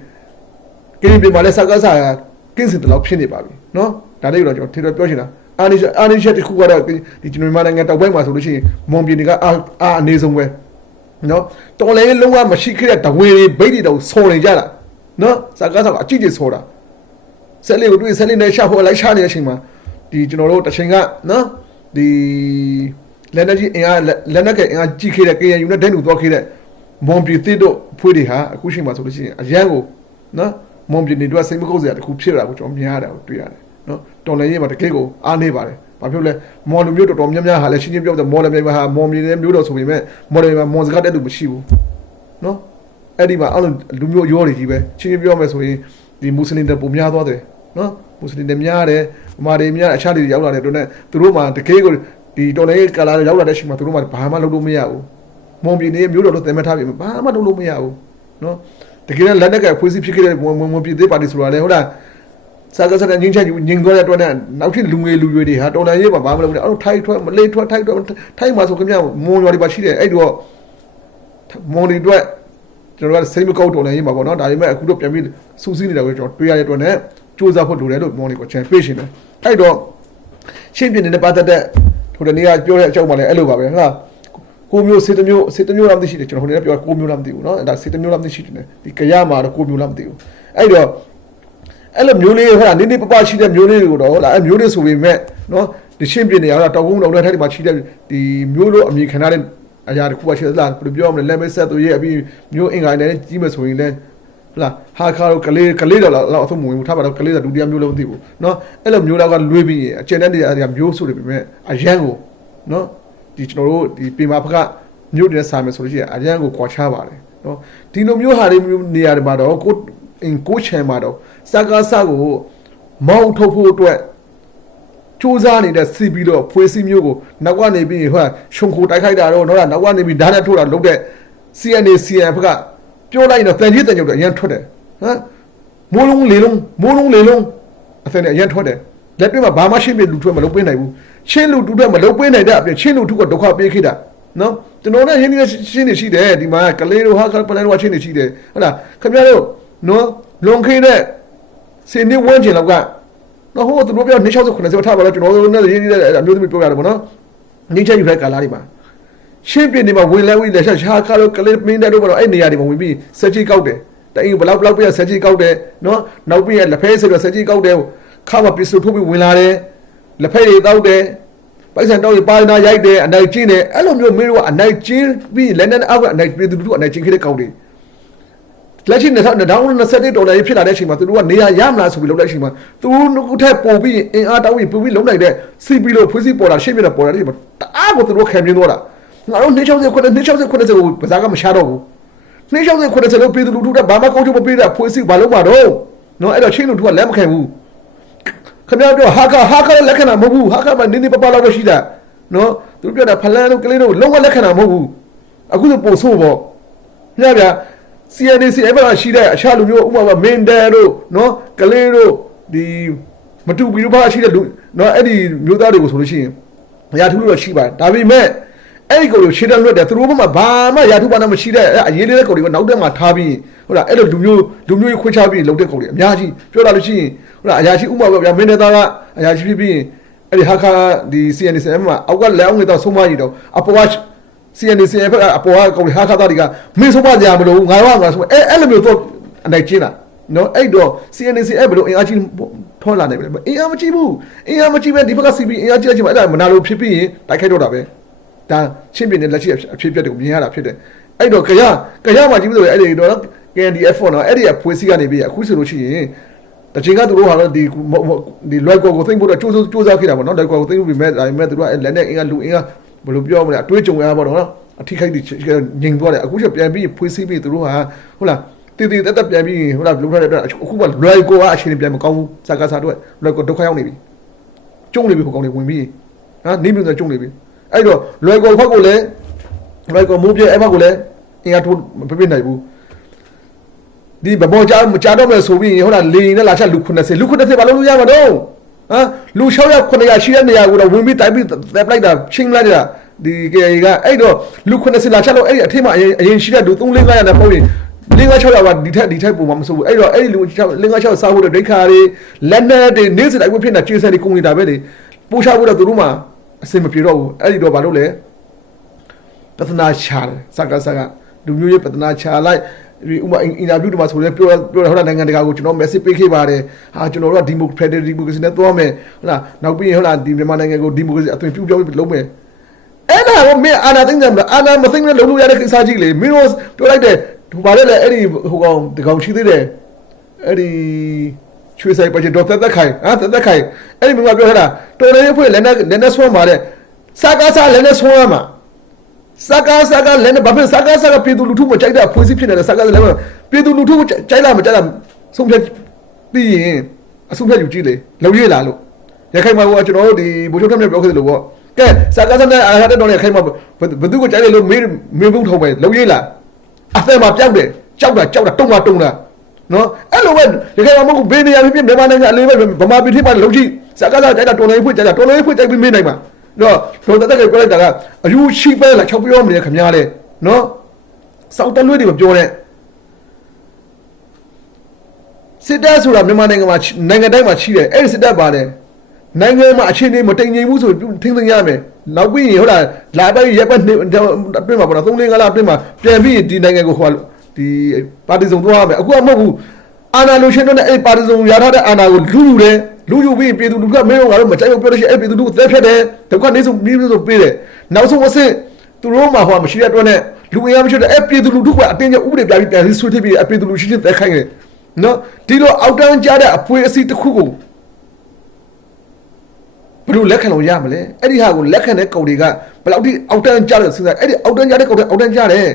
ကင်းပြင်မှာလဲစကားစားကင်းစင်တလောက်ဖြစ်နေပါပြီနော်ဒါလေးတော့ကျွန်တော်ထေတော်ပြောချင်တာ အာနိအာနိချက်တစ်ခုကတော့ဒီကျွန်တော်မြန်မာနိုင်ငံတောက်ပိုင်းမှာဆိုလို့ရှိရင်မွန်ပြည်တွေကအာအာအနေဆုံးပဲနော်တော်လည်းလုံးဝမရှိခဲ့တဲ့တဝေတွေဗိတ်တွေတော့ဆော်နေကြတာနော်စကားစားကအကြည့်ကြဆော်တာဆက်လေးကိုတွေ့ဆက်လေးနဲ့ရှာဖို့လိုက်ရှာနေတဲ့အချိန်မှာဒီကျွန်တော်တို့တစ်ချိန်ကနော်ဒီလက်နက်ကြီးအင်အားလက်နက်ကအင်အားကြီးခဲ့တဲ့ KNU နဲ့ဒဲနူသွားခဲ့တဲ့မွန်ပြည်သစ်တို့ဖွေးတွေဟာအခုချိန်မှာဆိုလို့ရှိရင်အရန်ကိုနော်မွန်ပြည်နေတို့စိတ်မကုတ်စရာတခုဖြစ်လာကိုကျွန်တော်မြင်ရတာကိုတွေ့ရတယ် နော်တော်လည်းရေးမှာတကယ်ကိုအားနေပါတယ်ဘာဖြစ်လဲမော်လူမျိုးတော်တော်များများဟာလည်းရှင်းရှင်းပြောတယ်မော်လမြိုင်မှာဟာမော်မြေတဲ့မျိုးတော်ဆိုပေမဲ့မော်လမြိုင်မှာမော်စကားတဲ့လူမရှိဘူးနော်အဲ့ဒီမှာအဲ့လိုလူမျိုးရောတွေကြီးပဲရှင်းရှင်းပြောမယ်ဆိုရင်ဒီမွတ်စလင်တွေပုံများသွားတယ်နော်မွတ်စလင်တွေများတယ်ဗမာတွေများအခြားတွေရောက်လာတဲ့အတွက်နဲ့သူတို့မှတကယ်ကိုဒီတော်လေးကာလာတွေရောက်လာတဲ့အချိန်မှာသူတို့မှဘာမှလုပ်လို့မရဘူးမော်မြေနေမျိုးတော်လို့သင်မှတ်ထားပြီဘာမှလုပ်လို့မရဘူးနော်တကယ်လက်နက်ကဖွေးစီဖြစ်ခဲ့တဲ့မွန်မွန်ပြည်သေးပါတီဆိုတာလေဟုတ်လား စာကစားတဲ့ငင်းချက်ယူငင်းသွားတဲ့အတွက်နဲ့နောက်ထပ်လူငယ်လူရွယ်တွေဟာတော်လိုင်းရေးမှာဘာမှမလုပ်ဘူးအဲ့တော့ထိုက်ထွက်မလေးထွက်ထိုက်ထွက်ထိုက်မှာဆိုခင်ဗျာမွန်ရွာတွေပါရှိတယ်အဲ့တော့မွန်တွေအတွက်ကျွန်တော်ကစိတ်မကောက်တော်လိုင်းရေးမှာပေါ့နော်ဒါပေမဲ့အခုတော့ပြန်ပြီးစူးစီးနေတာကိုကျွန်တော်တွေ့ရတဲ့အတွက်နဲ့စူးစမ်းဖို့လိုတယ်လို့မွန်တွေကိုချန်ပေးရှင်တယ်အဲ့တော့ရှင်းပြနေတဲ့ပတ်သက်တဲ့ထိုတနေ့ကပြောတဲ့အကြောင်းမှလည်းအဲ့လိုပါပဲဟုတ်လားကိုမျိုးစေတမျိုးစေတမျိုးလားမသိရှိတယ်ကျွန်တော်ဟိုနေ့ကပြောကိုမျိုးလားမသိဘူးเนาะဒါစေတမျိုးလားမသိရှိတယ်ဒီကြရမှာတော့ကိုမျိုးလားမသိဘူးအဲ့တော့ အဲ့လိုမျိုးလေးဟဲ့လားနင်းနေပပရှိတဲ့မျိုးလေးတွေကိုတော့ဟဲ့လားအဲ့မျိုးလေးဆိုပေမဲ့နော်ဒီရှင်းပြနေရတာတောက်ကုန်းတောင်ထဲထိုက်ဒီမှာရှိတဲ့ဒီမျိုးလို့အမြင်ခံရတဲ့အရာတစ်ခုပါရှိသလားဘယ်လိုပြောမလဲလက်မဲဆက်သူရဲ့အပြီးမျိုးအင်္ဂါနဲ့ကြီးမယ်ဆိုရင်လည်းဟဲ့လားဟာခါတော့ကလေးကလေးတော့လောက်အဆုံးမဝင်ဘူးထားပါတော့ကလေးကဒုတိယမျိုးလုံးမသိဘူးနော်အဲ့လိုမျိုးတော့ကလွေးပြီးရင်အကျဉ်းတဲ့နေရာတွေကမျိုးဆိုတယ်ပေမဲ့အရန်ကိုနော်ဒီကျွန်တော်တို့ဒီပေမာဖကမျိုးတွေစာမယ်ဆိုလို့ရှိရင်အရန်ကိုကွာခြားပါတယ်နော်ဒီလိုမျိုးဟာတွေမျိုးနေရာတွေမှာတော့ကို အင်ကိုချန်မှာတော့စကားစကိုမောင်းထုတ်ဖို့အတွက်စူးစမ်းနေတဲ့စီပြီးတော့ဖွေးစီမျိုးကိုနောက်ကနေပြီးဟိုရှုံခိုတိုက်ခိုက်တာတော့နော်နောက်ကနေပြီးဓာတ်နဲ့ထိုးတာလုပ်တဲ့ CNA CN ဘက်ကပြောလိုက်တော့တန်ကြီးတန်ကြုတ်တော့အရင်ထွက်တယ်ဟမ်မိုးလုံးလေလုံးမိုးလုံးလေလုံးအစနဲ့အရင်ထွက်တယ်လက်တွေ့မှာဘာမှရှင်းပြလူထွက်မလုပ်ပေးနိုင်ဘူးရှင်းလူတူထွက်မလုပ်ပေးနိုင်တဲ့အပြင်ရှင်းလူထုကဒုက္ခပေးခဲ့တာနော်ကျွန်တော်နဲ့ရင်းနှီးရှင်းနေရှိတယ်ဒီမှာကလေးတို့ဟာကပလန်တို့ရှင်းနေရှိတယ်ဟုတ်လားခင်ဗျားတို့ နော်လွန်ခင်းတဲ့စင်နေဝန်းကျင်လောက်ကနော်ဟိုသူတို့ပြောနေ60 90ထားပါတော့ကျွန်တော်တို့နဲ့ရင်းနှီးတဲ့အမျိုးသမီးပြောရတယ်ပေါ့နော်ငင်းချက်ယူတဲ့ကာလာတွေမှာရှင်းပြနေမှာဝင်လဲဝင်လဲရှာရှာခါလို့ကလေးမင်းတဲ့တို့ကတော့အဲ့နေရာတွေမှာဝင်ပြီးစက်ကြီးကောက်တယ်တိုင်ဘလောက်ဘလောက်ပြစက်ကြီးကောက်တယ်နော်နောက်ပြီးရလက်ဖဲဆိုတော့စက်ကြီးကောက်တယ်ခါမှာပစ္စတိုထုတ်ပြီးဝင်လာတယ်လက်ဖဲတွေတောက်တယ်ပိုက်ဆံတောက်ရပါနာရိုက်တယ်အနိုင်ကျင်းတယ်အဲ့လိုမျိုးမင်းတို့ကအနိုင်ကျင်းပြီးလက်နဲ့အောက်ကအနိုင်ပြည်သူတို့အနိုင်ကျင်းခဲ့တဲ့ကောက်တွေ လက်ရှိ2021ဒေါ်လာရေးဖြစ်လာတဲ့အချိန်မှာသူတို့ကနေရာရမလားဆိုပြီးလုပ်တဲ့အချိန်မှာသူတို့ထက်ပိုပြီးအင်အားတောင်းပြီးပိုပြီးလုံနိုင်တဲ့ CP လို့ဖွေးစီပေါ်လာရှေ့ပြတဲ့ပေါ်လာတဲ့ချိန်မှာတအားကိုသူတို့ခံပြင်းသွားတာငါတို့260ခွနဲ့260ခွနဲ့ကိုပစားကမရှာတော့ဘူး260ခွနဲ့လို့ပြည်သူလူထုကဘာမှကောင်းချိုးမပေးတာဖွေးစီဘာလို့မှာတော့နော်အဲ့တော့ချင်းလူထုကလက်မခံဘူးခင်ဗျားတို့ဟာကဟာကလက်ခံတာမဟုတ်ဘူးဟာကမှနင်းနေပပလောက်တော့ရှိတာနော်သူတို့ပြောတာဖလန်တို့ကလေးတို့လုံးဝလက်ခံတာမဟုတ်ဘူးအခုဆိုပို့ဆိုးပေါ့ညဗျာ CNC အဲ့မှာရှိတဲ့အခြားလူမျိုးဥပမာမင်ဒန်တို့နော်ကလေးတို့ဒီမတူပြီးတော့ဘာရှိတဲ့လူနော်အဲ့ဒီမျိုးသားတွေကိုဆိုလို့ရှိရင်ရာထူးလို့ရှိပါတယ်ဒါပေမဲ့အဲ့ဒီကိုရှင်းတယ်လွတ်တယ်သူတို့ဘက်မှာဘာမှရာထူးပါနဲ့မရှိတဲ့အရေးလေးတဲ့ကိုတွေကနောက်တက်မှာထားပြီးဟုတ်လားအဲ့လိုလူမျိုးလူမျိုးကြီးခွဲခြားပြီးလုပ်တဲ့ကိုတွေအများကြီးပြောတာလို့ရှိရင်ဟုတ်လားအရာရှိဥပမာပြောမင်းသားကအရာရှိဖြစ်ပြီးအဲ့ဒီဟာခါဒီ CNC အဲ့မှာအောက်ကလက်အောင်ကတော့ဆုံးမရည်တော့အပေါ်က CNC အဖက်အပေါ်ကကောင်ဟာခါသားတွေကမင်းဆုံးမကြမလို့ငါတော့ငါဆုံးအဲအဲ့လိုမျိုးတော့အနိုင်ကျင်းတာနော်အဲ့တော့ CNC အဲ့ဘလို့အင်အားကြီးထွန်းလာနေပြီအင်အားမကြီးဘူးအင်အားမကြီးပဲဒီဘက်က CP အင်အားကြီးလိုက်ချင်မှာအဲ့ဒါမနာလို့ဖြစ်ပြီးရင်တိုက်ခိုက်တော့တာပဲဒါချင်းပြင်းတဲ့လက်ရှိအဖြစ်ပြက်တွေကိုမြင်ရတာဖြစ်တယ်အဲ့တော့ကြရကြရမှာကြီးလို့အဲ့ဒီတော့ KNDF နော်အဲ့ဒီအဖွေးစီကနေပြီးအခုဆိုလို့ရှိရင်တချင်ကသူတို့ဟာတော့ဒီဒီလွိုက်ကောကိုသိမ့်ဖို့တော့ကြိုးကြိုးစားခဲ့တာပေါ့နော်လွိုက်ကောကိုသိမ့်ဖို့ပြီးမဲ့ဒါပေမဲ့သူတို့ကလက်နဲ့အင်အားလူအင်အား ဘယ်လိုပြောမလဲအတွေးကြုံရပါတော့နော်အထိခိုက်တွေငြိမ်သွားတယ်အခုချက်ပြန်ပြီးဖွေးစီးပြီးသူတို့ဟာဟုတ်လားတည်တည်တက်တက်ပြန်ပြီးဟုတ်လားလုံထားတဲ့အတွက်အခုကလွယ်ကိုကအချိန်ပြန်မကောင်းဘူးစကားစားတော့လွယ်ကိုဒုက္ခရောက်နေပြီကျုံနေပြီဟိုကောင်တွေဝင်ပြီးဟာနေမျိုးဆိုကျုံနေပြီအဲ့တော့လွယ်ကိုဘက်ကိုလည်းလွယ်ကိုမိုးပြဲအဲ့ဘက်ကိုလည်းအင်အားထိုးမပြပြနိုင်ဘူးဒီဘဘောကြားမကြားတော့မယ်ဆိုပြီးဟုတ်လားလေရင်နဲ့လာချက်လူ90လူ90ဘာလို့လို့ရမှာတော့ဟမ် လူ600 900ရှိတဲ့နေရာကိုတော့ဝင်ပြီးတိုက်ပြီးတက်လိုက်တာချင်းလိုက်တာဒီကေကအဲ့တော့လူ90လာချက်လို့အဲ့ဒီအထက်မှာအရင်အရင်ရှိတဲ့လူ3 4 500နဲ့ပုံရင်လင်းကား600ကဒီထက်ဒီထက်ပုံမှာမစိုးဘူးအဲ့တော့အဲ့ဒီလူလင်းကား6စားဖို့တဲ့ဒိတ်ခါတွေလက်နဲ့တွေနေ့စဉ်တိုင်းဖြစ်နေတာကျေးစံတွေကုန်နေတာပဲလေပိုးချဖို့တော့သူတို့မှအစင်မပြေတော့ဘူးအဲ့ဒီတော့ဘာလို့လဲပသနာချာတယ်စကားစကားလူမျိုးရေးပသနာချာလိုက် ဒီဥမာအင်တာဗျူးတွေမှာဆိုလဲပြောပြောဟိုနိုင်ငံတကာကိုကျွန်တော် message ပေးခဲ့ပါတယ်ဟာကျွန်တော်တို့က democratic democracy နဲ့သွားမယ်ဟုတ်လားနောက်ပြီးရင်ဟုတ်လားဒီမြန်မာနိုင်ငံကို democracy အသွင်ပြုပြောပြီးလုပ်မယ်အဲ့ဒါကိုမင်းအာနာသိမ့်တယ်မလားအာနာမသိမ့်နဲ့လုံးလို့ရတဲ့ကိစ္စကြီးလေမင်းတို့ပြောလိုက်တယ်ဟိုပါလေအဲ့ဒီဟိုကောင်ဒီကောင်ရှိသေးတယ်အဲ့ဒီချွေဆိုင်ပါချင်တော့သက်သက်ခိုင်ဟာသက်သက်ခိုင်အဲ့ဒီမိမပြောထားတာတော်လေးဖွဲ့လည်းနဲ့လည်းနဲ့ဆွမ်းပါတဲ့စာကားစားလည်းနဲ့ဆွမ်းရမှာ စာကားစားကလည်းနဲ့ဘာဖြစ်စာကားစားကပြည်သူလူထုမကြိုက်တာဖွေးစီဖြစ်နေတဲ့စာကားလည်းပြည်သူလူထုကြိုက်လားမကြိုက်လားဆုံးဖြတ်ပြီးရင်အဆုံးဖြတ်ယူကြည့်လေလုံရည်လာလို့ရခိုင်မှာကကျွန်တော်တို့ဒီဘိုးချုပ်ထက်မြတ်ပြောခဲ့တယ်လို့ပေါ့ကဲစာကားစားနဲ့အားရတဲ့တော်ရခိုင်မှာဘယ်သူကိုကြိုက်တယ်လို့မေးမေးဖို့ထုံးပဲလုံရည်လာအသက်မှာပြောက်တယ်ကြောက်တာကြောက်တာတုံးတာတုံးတာနော်အဲ့လိုပဲဒီခေတ်မှာမဟုတ်ဘေးနေရာဖြစ်ဖြစ်မြန်မာနိုင်ငံအလေးပဲဗမာပြည်ထိပ်မှာလုံကြည့်စကားစားကြိုက်တာတော်လိုင်းဖွင့်ကြတာတော်လိုင်းဖွင့်ကြိုက်ပြီးမင်းနိုင်မှာနော် တော်တက်တက်ကပြောလိုက်တာကအယူရှိပဲလား၆ပြောမနေခင်များလဲနော်စောက်တလွေးတွေမပြောနဲ့စစ်တပ်ဆိုတာမြန်မာနိုင်ငံမှာနိုင်ငံတိုင်းမှာရှိတယ်အဲ့ဒီစစ်တပ်ပါတယ်နိုင်ငံမှာအခြေအနေမတိမ်ငြိမ်ဘူးဆိုထင်းထင်းရမယ်နောက်ပြီးရင်ဟုတ်လားလာပိုင်းရက်ပတ်နှစ်အတွင်းမှာပေါ့နော်၃လ၅လအတွင်းမှာပြန်ပြီးဒီနိုင်ငံကိုဟိုဒီပါတီစုံသွားရမယ်အခုကမဟုတ်ဘူးအာနာလိုရှင်တို့နဲ့အဲ့ပါတီစုံရထားတဲ့အာနာကိုလူယူတယ် လူယူပြီးပြည်သူလူကမင်းတို့ကတော့မကြိုက်ဘူးပြောလို့ရှိရင်အဲ့ပြည်သူလူကိုသက်ဖြတ်တယ်ဒုက္ခနေဆုံးပြီးဆိုပေးတယ်နောက်ဆုံးအဆင့်သူတို့မှာဟိုမရှိတဲ့အတွက်နဲ့လူအင်အားမရှိတဲ့အဲ့ပြည်သူလူထုကအတင်းကျပ်ဥပဒေပြပြီးပြန်ပြီးဆွေးထည့်ပြီးအဲ့ပြည်သူလူရှိချင်းသက်ခိုင်းတယ်နော်ဒီလိုအောက်တန်းကြတဲ့အဖွေးအစီတစ်ခုကိုဘယ်လိုလက်ခံလို့ရမလဲအဲ့ဒီဟာကိုလက်ခံတဲ့ကောင်တွေကဘယ်လောက်ထိအောက်တန်းကြတယ်စဉ်းစားအဲ့ဒီအောက်တန်းကြတဲ့ကောင်တွေအောက်တန်းကြတယ်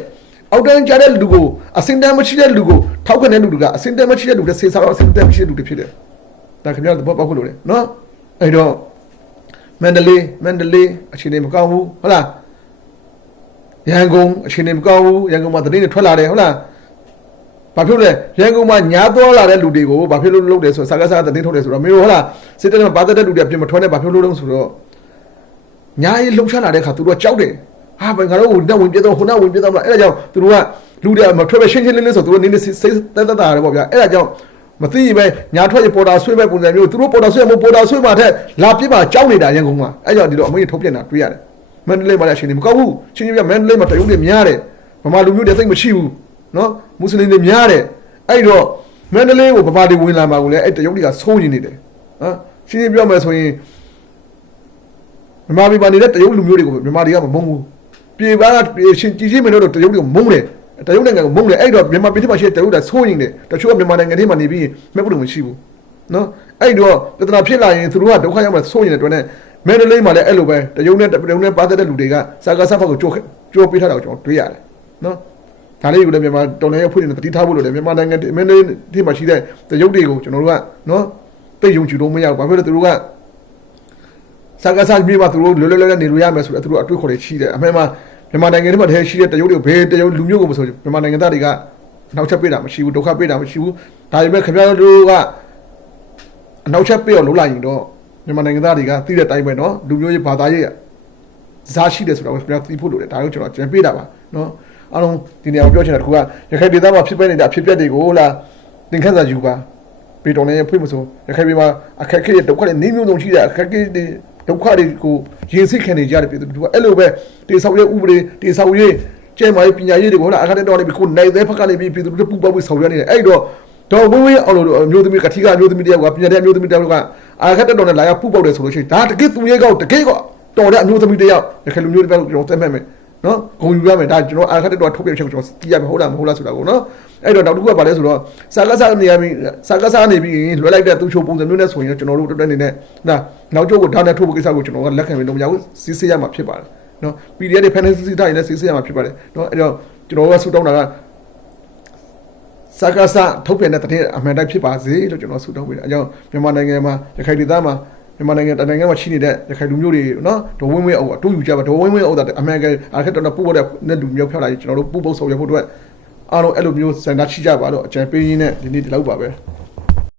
အောက်တန်းကြတဲ့လူကိုအစင်တန်းမရှိတဲ့လူကိုထောက်ခံတဲ့လူတွေကအစင်တန်းမရှိတဲ့လူတွေစေစားတော့အစင်တန်းမရှိတဲ့လူတွေဖြစ်တယ် ဒါခင်ဗျားတို့ဘောပေါက်ခုလို့လေနော်အဲ့တော့မန္တလေးမန္တလေးအခြေအနေမကောင်းဘူးဟုတ်လားရန်ကုန်အခြေအနေမကောင်းဘူးရန်ကုန်မှာတတိနဲ့ထွက်လာတယ်ဟုတ်လားဘာဖြစ်လဲရန်ကုန်မှာညာသွားလာတဲ့လူတွေကိုဘာဖြစ်လို့လုပ်တယ်ဆိုတော့စာကားစားတည်ထုတ်တယ်ဆိုတော့မင်းတို့ဟုတ်လားစစ်တပ်မှာပါတဲ့လူတွေပြင်မထွက်နဲ့ဘာဖြစ်လို့လုပ်ဆိုတော့ညာရေးလှုပ်ရှားလာတဲ့ခါသူတို့ကကြောက်တယ်ဟာဘယ်ငါတို့ဝင်တော့ဝင်ပြတော့ခုနဝင်ပြတော့မလားအဲ့ဒါကြောင့်သူတို့ကလူတွေမထွက်ပဲရှင်းရှင်းလင်းလင်းဆိုသူတို့နင်းနေစိတ်တက်တက်တာရတယ်ပေါ့ဗျာအဲ့ဒါကြောင့် မသိရင်ပဲညာထွက်ရပေါ်တာဆွေးမဲ့ပုံစံမျိုးသူတို့ပေါ်တာဆွေးမပေါ်တာဆွေးမှထက်လာပြစ်မှာကြောက်နေတာရန်ကုန်မှာအဲ့ကြောင့်ဒီလိုအမကြီးထုတ်ပြနေတာတွေ့ရတယ်မန္တလေးမှာလည်းအချိန်နေမကောက်ဘူးချင်းချင်းပြမန္တလေးမှာတရုံးတွေများတယ်ဗမာလူမျိုးတွေသိမရှိဘူးနော်မွတ်စလင်တွေများတယ်အဲ့တော့မန္တလေးကိုဗမာတွေဝင်လာမှာကိုလည်းအဲ့တရုတ်တွေကစိုးရင်နေတယ်ဟမ်ရှင်းရှင်းပြောမယ်ဆိုရင်မြန်မာပြည်မှာနေတဲ့တရုတ်လူမျိုးတွေကိုမြန်မာတွေကမမုန်းဘူးပြေပါကရှင်ကြည်ချင်းမင်းတို့တရုတ်တွေကိုမုန်းတယ် တရုတ်နိုင်ငံကိုမုန်းတယ်အဲ့တော့မြန်မာပြည်မှာရှိတဲ့တရုတ်တွေစိုးရင်တယ်တချို့ကမြန်မာနိုင်ငံထဲမှာနေပြီးမဲ့ဘူးလို့မရှိဘူးနော်အဲ့တော့ပြဿနာဖြစ်လာရင်သူတို့ကဒုက္ခရောက်မှစိုးရင်တဲ့အတွက်နဲ့မန္တလေးမှာလည်းအဲ့လိုပဲတရုတ်နဲ့တရုတ်နဲ့ပါသက်တဲ့လူတွေကစာကားစားဖက်ကိုကြိုးကြိုးပေးထားတာကိုကျွန်တော်တွေ့ရတယ်နော်ဒါလေးကိုလည်းမြန်မာတော်လည်းအဖွဲ့နဲ့တတိထားဖို့လို့လည်းမြန်မာနိုင်ငံမင်းလေးဒီမှာရှိတဲ့တရုတ်တွေကိုကျွန်တော်တို့ကနော်တိတ်ယုံကြည်လို့မရဘူးဘာဖြစ်လို့သူတို့ကစကားစားမြေမှာသူတို့လွယ်လွယ်လွယ်လွယ်နေလို့ရမယ်ဆိုတော့သူတို့အတွေ့အခေါ်တွေရှိတယ်အမှန်မှာ မြန်မာနိုင်ငံထဲမှာတည်းရှိတဲ့တရုတ်တွေကိုဘယ်တရုတ်လူမျိုးကိုမဆိုမြန်မာနိုင်ငံသားတွေကနောက်ချက်ပေးတာမရှိဘူးဒုက္ခပေးတာမရှိဘူးဒါပေမဲ့ခင်ဗျားတို့ကအနောက်ချက်ပေးအောင်လုပ်လိုက်ရင်တော့မြန်မာနိုင်ငံသားတွေကသိတဲ့အတိုင်းပဲနော်လူမျိုးရေးဘာသာရေးဇာရှိတယ်ဆိုတော့ခင်ဗျားသိဖို့လိုတယ်ဒါကိုကျွန်တော်ကြံပေးတာပါနော်အားလုံးဒီနေရာကိုပြောချင်တာတစ်ခုကရခိုင်ဒေသမှာဖြစ်ပျက်နေတဲ့အဖြစ်အပျက်တွေကိုလာသင်ခန်းစာယူပါပေတော်လည်းဖွင့်မဆိုရခိုင်ပြည်မှာအခက်အခဲတွေဒုက္ခတွေနေမျိုးစုံရှိတဲ့အခက်အခဲတွေ ဒုက္ခတွေကိုရင်စိတ်ခံနေကြတယ်ပြည်သူတို့ကအဲ့လိုပဲတေဆောက်ရဲ့ဥပဒေတေဆောက်ရဲ့ကျဲမာရေးပညာရေးတွေကိုဟုတ်လားအခက်အခဲတော်နေပြီခုနိုင်တဲ့ဖက်ကနေပြီးပြည်သူတို့ပူပေါင်းပြီးဆောင်ရွက်နေတယ်အဲ့တော့တော့ဝင်းဝင်းအောင်လို့အမျိုးသမီးကတိကအမျိုးသမီးတယောက်ကပညာတဲ့အမျိုးသမီးတယောက်ကအခက်အခဲတော်နဲ့လာရပူပေါက်တယ်ဆိုလို့ရှိရင်ဒါတကယ်သူရဲ့ကောက်တကယ်ကောတော်တဲ့အမျိုးသမီးတယောက်ရခိုင်လူမျိုးတယောက်ကျွန်တော်သက်မဲ့မယ်နော်ဂုံယူရမယ်ဒါကျွန်တော်အာခတ်တော့ထုတ်ပြချက်ကိုကျွန်တော်သိရမယ်ဟုတ်လားမဟုတ်လားဆိုတာကိုနော် အဲ့တော့နောက်တစ်ခုကဘာလဲဆိုတော့စာကစားနေရပြီစာကစားနေပြီလွှဲလိုက်တဲ့သူချိုပုံစံမျိုးနဲ့ဆိုရင်ကျွန်တော်တို့တက်တက်နေနဲ့နာနောက်ကျုပ်ကိုဒါနဲ့ထုတ်ဖို့ကိစ္စကိုကျွန်တော်ကလက်ခံပြီးတော့မရဘူးစစ်စစ်ရမှာဖြစ်ပါတယ်နော် PDF တွေ fantasy တိုင်းနဲ့စစ်စစ်ရမှာဖြစ်ပါတယ်နော်အဲ့တော့ကျွန်တော်ကဆူတောင်းတာကစာကစားထုတ်ပြန်တဲ့တဲ့အမှန်တိုင်းဖြစ်ပါစေလို့ကျွန်တော်ဆူတောင်းပေးတယ်အကြောင်းမြန်မာနိုင်ငံမှာရခိုင်ဒေသမှာမြန်မာနိုင်ငံတနိုင်ငံမှာရှိနေတဲ့ရခိုင်လူမျိုးတွေနော်ဒေါ်ဝင်းဝင်းအောင်အတူယူကြပါဒေါ်ဝင်းဝင်းအောင်တဲ့အမေရိကန်အခက်တော်ပူဖို့တဲ့လူမျိုးဖျောက်လာရင်ကျွန်တော်တို့ပူဖို့ဆောင်ရဖို့အတွက် အားလုံးအဲ့လိုမျိုးစံတာချိကြပါတော့အကြံပေးရင်းနဲ့ဒီနေ့ဒီလောက်ပါပဲ